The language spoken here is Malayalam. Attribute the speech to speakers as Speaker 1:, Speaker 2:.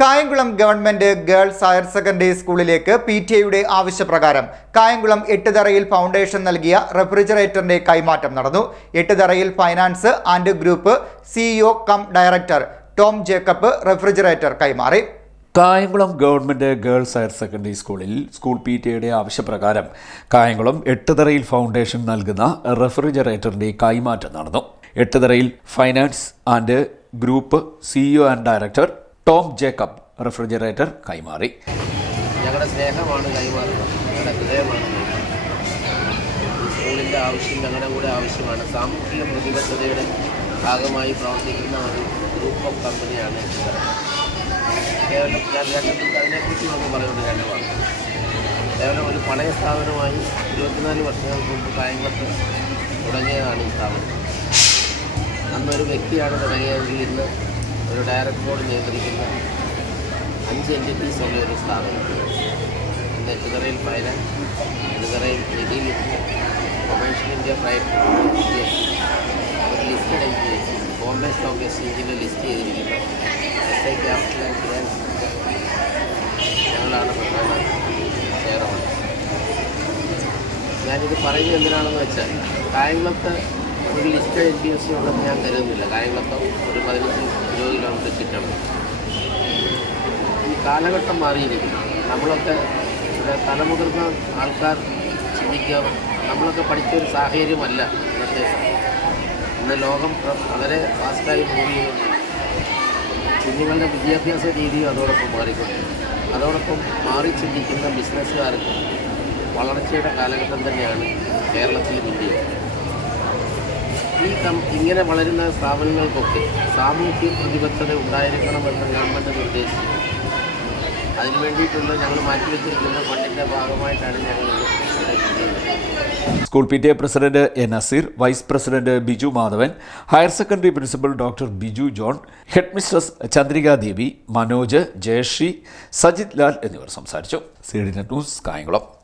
Speaker 1: Kayamkulam government girls higher secondary സ്കൂളിലേക്ക് പി ടി എയുടെ ആവശ്യപ്രകാരം കായംകുളം എട്ടുതറയിൽ ഫൗണ്ടേഷൻ നൽകിയ റെഫ്രിജറേറ്ററിന്റെ കൈമാറ്റം നടന്നു. Ettutharayil finance and group CEO cum director Tom Jacob refrigerator കൈമാറി.
Speaker 2: Kayamkulam government girls higher secondary സ്കൂളിൽ സ്കൂൾ പി ടി എയുടെ ആവശ്യപ്രകാരം കായംകുളം എട്ടുതറയിൽ ഫൗണ്ടേഷൻ നൽകുന്ന റെഫ്രിജറേറ്ററിന്റെ കൈമാറ്റം നടന്നു. Ettutharayil finance and group CEO and director Tom Jacob refrigerator കൈമാറി.
Speaker 3: ഞങ്ങളുടെ സ്നേഹമാണ് കൈമാറുന്നത്. ഞങ്ങളുടെ ഹൃദയമാണ് സ്കൂളിന്റെ ആവശ്യം ഞങ്ങളുടെ കൂടെ ആവശ്യമാണ്. സാമൂഹിക പ്രതിബദ്ധതയുടെ ഭാഗമായി പ്രവർത്തിക്കുന്ന ഒരു ഗ്രൂപ്പ് ഓഫ് കമ്പനിയാണ്. കേവലം ഞാൻ രണ്ട് അതിനെക്കുറിച്ച് നമുക്ക് പറയുന്നത് രണ്ട് വാക്ക്. കേവലം ഒരു പണയ സ്ഥാപനമായി ഇരുപത്തിനാല് വർഷങ്ങൾക്ക് മുമ്പ് കായംകുളത്ത് തുടങ്ങിയതാണ് ഈ സ്ഥാപനം. അന്നൊരു വ്യക്തിയാണ് തുടങ്ങിയതെങ്കിൽ ഇന്ന് ഒരു ഡയറക്ട് ബോർഡ് നിയന്ത്രിക്കുന്ന അഞ്ച് എന്റിറ്റീസ് ഉള്ള ഒരു സ്ഥാപനം ഇന്ന് Ettutharayil finance Ettutharayil Nidhi commercial India private India ഒരു listed N G Bombay stock എക്സ്ചേഞ്ചിൽ ലിസ്റ്റ് ചെയ്തിരിക്കുന്ന. S I capital and finance ഞങ്ങളാണ് പ്രധാന ഷെയർ ഓണർ ഞാനിത് പറയുന്നത് എന്തിനാണെന്ന് വെച്ചാൽ കായംകുളത്ത് ഒരു ലിസ്റ്റഡ് എൻ പി എസ് ഉണ്ടെന്ന് ഞാൻ കരുതുന്നില്ല. കായംകുളത്ത് ഒരു കിലോമീറ്റർ ഈ കാലഘട്ടം മാറിയിരിക്കുന്നു. നമ്മളൊക്കെ ഇവിടെ തലമുതിർന്ന ആൾക്കാർ ചിന്തിക്കുക നമ്മളൊക്കെ പഠിച്ച ഒരു സാഹചര്യമല്ല ഇന്നത്തെ. ഇന്ന് ലോകം വളരെ ഫാസ്റ്റായി മൂവ് കുഞ്ഞുങ്ങളുടെ വിദ്യാഭ്യാസ രീതിയും അതോടൊപ്പം മാറിക്കൊണ്ട്. അതോടൊപ്പം മാറി ചിന്തിക്കുന്ന ബിസിനസ്സുകാർക്ക് വളർച്ചയുടെ കാലഘട്ടം തന്നെയാണ് കേരളത്തിലും ഇന്ത്യയിലും. ഈ കം ഇങ്ങനെ വളരുന്ന സ്ഥാപനങ്ങൾക്കൊക്കെ സാമൂഹ്യ പ്രതിബദ്ധത ഉണ്ടായിരിക്കണമെന്ന് ഗവൺമെന്റ് നിർദ്ദേശിച്ചു അതിനു വേണ്ടിയിട്ടുള്ള ഞങ്ങൾ മാറ്റിവെച്ചിരിക്കുന്ന ഫണ്ടിന്റെ ഭാഗമായിട്ടാണ് ഞങ്ങൾ
Speaker 2: school P T A president A Nazeer vice president Biju Madhavan higher secondary principal doctor Biju John headmistress Chandrika Devi Manoj Jayasree Sajith Lal എന്നിവർ സംസാരിച്ചു. സീഡിനെ ന്യൂസ് കായംകുളം.